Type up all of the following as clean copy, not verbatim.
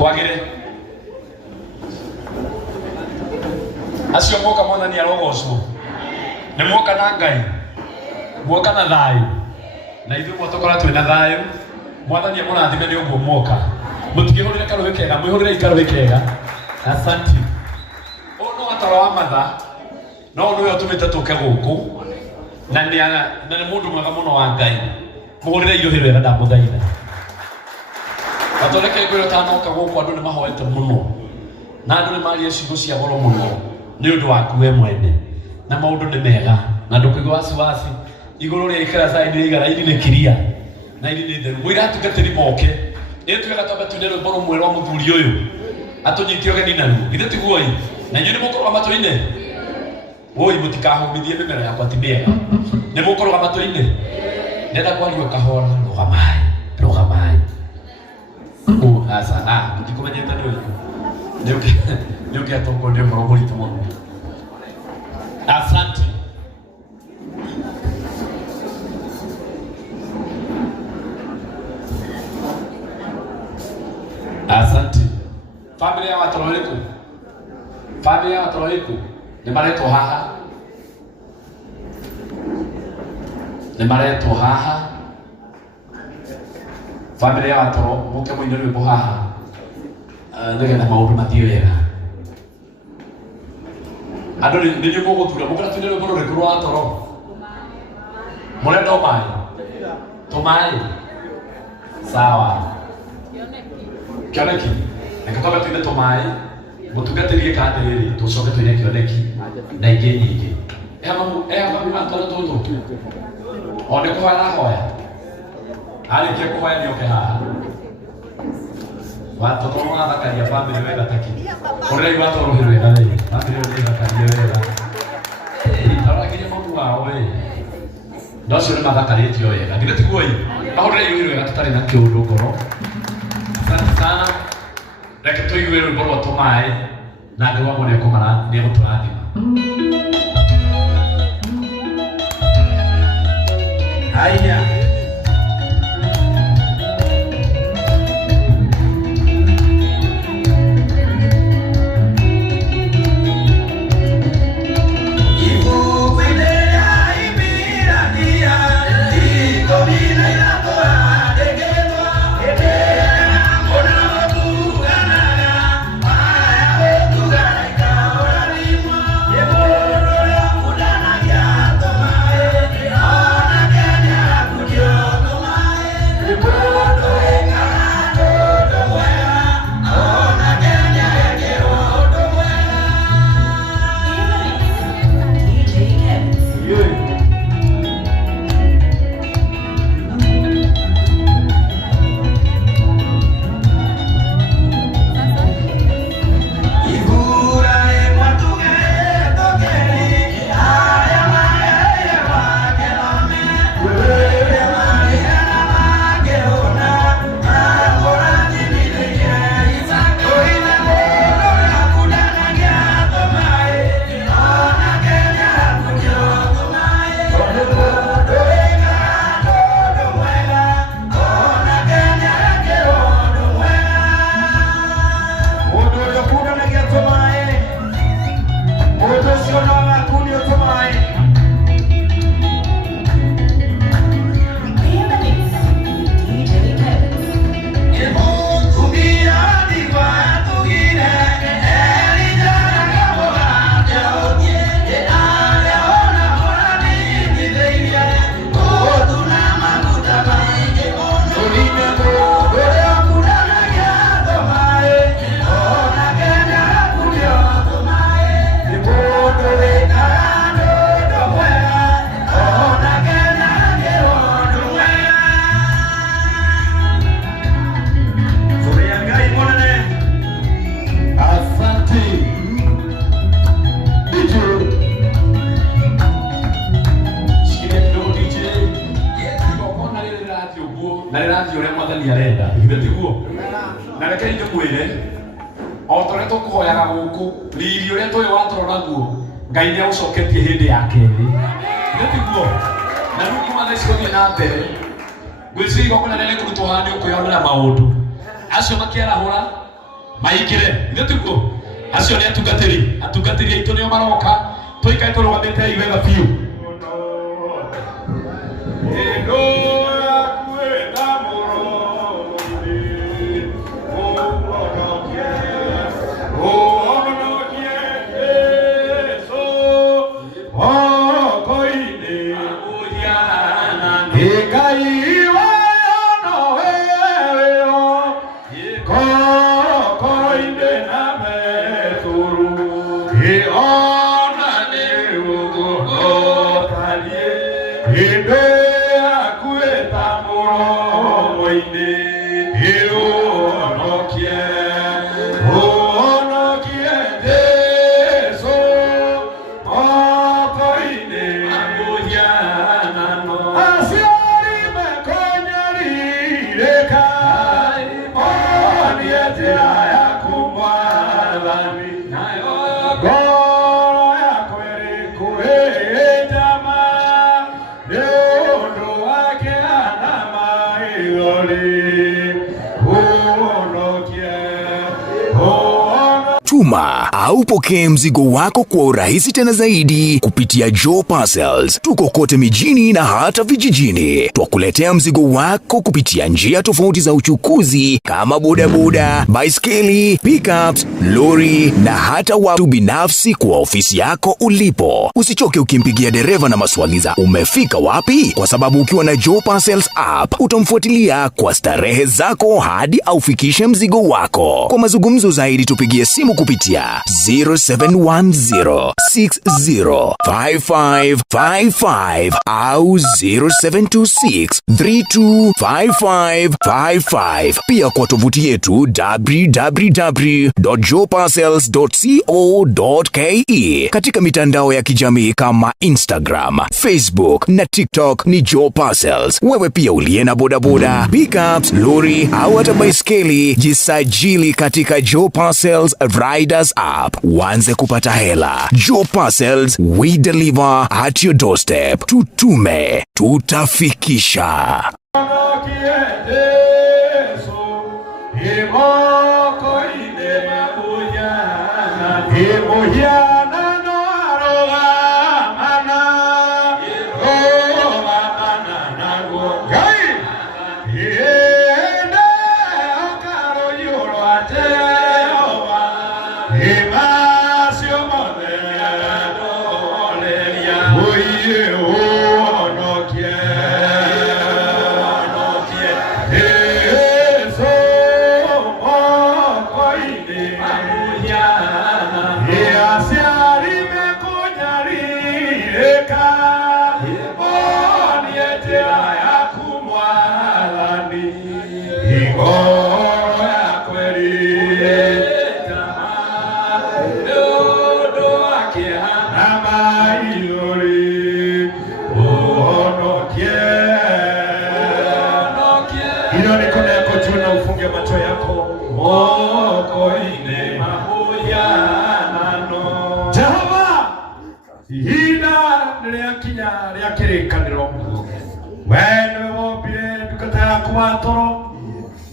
kwagire acio moka mwathani arogocwo nĩ mwoka na Ngai mwoka na thayu na ithuĩ mwatũkora twĩna thayu mwathani amũrathime nĩ ũguo mwoka mũtigĩhũrĩre karũhĩ kega mwĩhũrĩre ikarũhĩ kega asanti ũũ no ataro wa matha no nĩwe ũtũmĩte tũke gũkũ na nĩ mũndũ mwega mũno wa Ngai mũhũrĩre irohĩ wega ndamũthaitha atũreke ngwĩro tanoka gũkũ andũ nĩ mahoete mũno na andũ nĩ maria ciugo cia goro mũno nĩ ũndũ waku we mwene na maũndũ nĩ mega na ndũkũigua wasiwasi igũrũ rĩa ikara saa nĩ igara ini nĩ kiria na ini nĩ theru mwĩra atungatĩri moke ĩtuĩka twambe tuine rwĩmbo rũmwe rwa mũthuri ũyũ atũnyitie ũgeni naruo githĩ tiguo na inyuĩ nĩ mũkũrũga matũ-inĩ woi mũtikahũmithie mĩmero yakwa ti mĩega nĩ mũkũrũga matũ-inĩ nenda kwaria kahora rũgamai asa ndikumenyete nĩ ũkĩatũngwo nĩ ũhoro mũritũ mũno asante asante familia ya watoro ĩrĩkũ familia ya watoro ĩrĩkũ nĩ maretwo haha familia ya watoro mũke mũine rwĩmbo haha nĩgetha maũndũ mathiĩ wega andũ nĩ inyuĩ mũgũthura mũkĩra tuine rwĩmbo rũrĩkũ rwa watoro mũrenda tũmaĩ sawa kĩoneki reke twambe tuine tũmaĩ mũtungatĩrie kandĩrĩ tũcoke tuine kĩoneki na ingĩ nyingĩ mami matwara tũtũ o nĩ kũhoya arahoya arĩkia kũhoya nĩoke haha watoro mwathakaria bamĩrĩ wega taki ũrĩrai watorohĩ rwega rĩ bamĩrĩ ũrĩ thakarie wega taroragiria mamu wao rĩ na ũcio nĩ mathakarĩtio wega githĩ tiguo mahũrĩre irohĩ rwega tũtarĩ na kĩũndũ ngoro asante sana reke tũigue rwĩmbo rwa tũmaĩ na Ngai wamwe nĩ egũtũrathima haya Ngai nĩ ũcoketie hĩndĩ ya kerĩ nĩtiguo na rĩu kuma thaa ici gũthiĩ na mbere ngwĩciria igongona rĩrĩa rĩkũrutwo haha nĩ ũkwĩyonera maũndũ acio makĩarahũra maikire ngetuko acio ni atungatiri aitu nio maroka tuikae turugamite iwega biu Tuma au pokee mzigo wako kwa urahisi tena zaidi kupitia Joe Parcels. Tuko kote mijini na hata vijijini. Twakuletea mzigo wako kupitia njia tofauti za uchukuzi kama bodaboda, baiskeli, pickups, lori na hata watu binafsi kwa ofisi yako ulipo. Usichoke ukimpigia dereva na maswali za umefika wapi, kwa sababu ukiwa na Joe Parcels app utamfuatilia kwa starehe zako hadi aufikishe mzigo wako. Kwa mazungumzo zaidi tupigie simu kupitia 0710605555 au 0726325555. Pia kwa tovuti yetu www.joeparcels.co.ke. Katika mitandao ya kijamii kama Instagram, Facebook na TikTok ni Joe Parcels. Wewe pia uliye na bodaboda, pickups, lori au hata baiskeli, jisajili katika Joe Parcels Riders app. Uanze kupata hela. Joe Parcels, we deliver at your doorstep. Tutume, tutafikisha.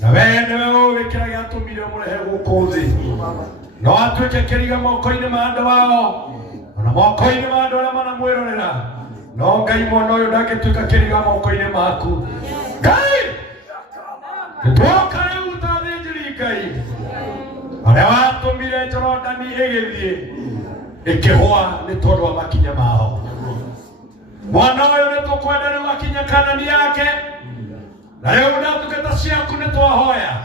na wene wewe kiraga tumire murehe gukuthi no atuike kiriga moko-ini ma andu wao ona moko-ini ma andu aria manamwirorera no Ngai mwana uyu ndangituika kiriga moko-ini maku Ngai nitwoka riu tathinjiri Ngai aria watumire Jorodani igithie ikihwa ni tondu wa makinya mao mwana uyu nitukwenda riu akinya Kanani yake na leo ndatuketa ciaku nitwahoya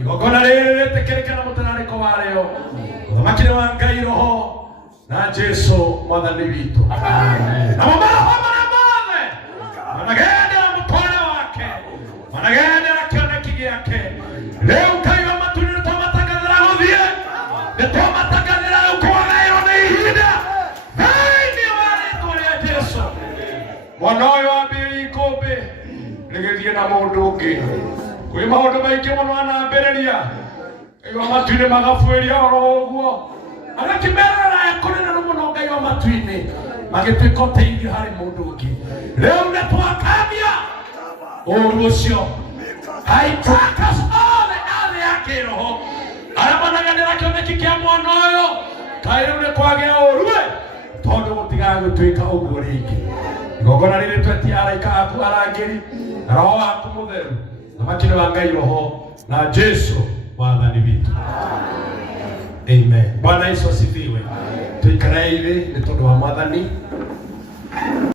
igogona riri ritekereke na mutarariko wa leo thamakire wa Ngai roho na Jesu mwathani witu amen na mabaho mothe managende na mutware wake managende na kioneki giake leo Ngai wa matuni nitwamataganira guthie nitwamataganira ukwagairo ni ihinda thĩinĩ wa rĩĩtwa rĩa Jesu mwana ũyũ ambĩrĩrie ikũmbĩ nigethie na mundu ungi kwi maundu maingi muno anambiriria igo matuini magafuiria oro uguo agakimerera yakunena muno Ngai wa matuini magituika uteithio hari mundu ungi riu nitwakamia uru ucio I track us all the other yake roho arama na kioneki kia mwana uyu kairune kwage urwe tondu gutigaga gutwika uguo ringi igongona riri twetia araika aku arangiri roho aku mutheru na makine wa Ngai roho na Jesu mwathani witu. Amen. Bwana Yesu asifiwe. Tuikarae hivi ni tondu wa mwathani.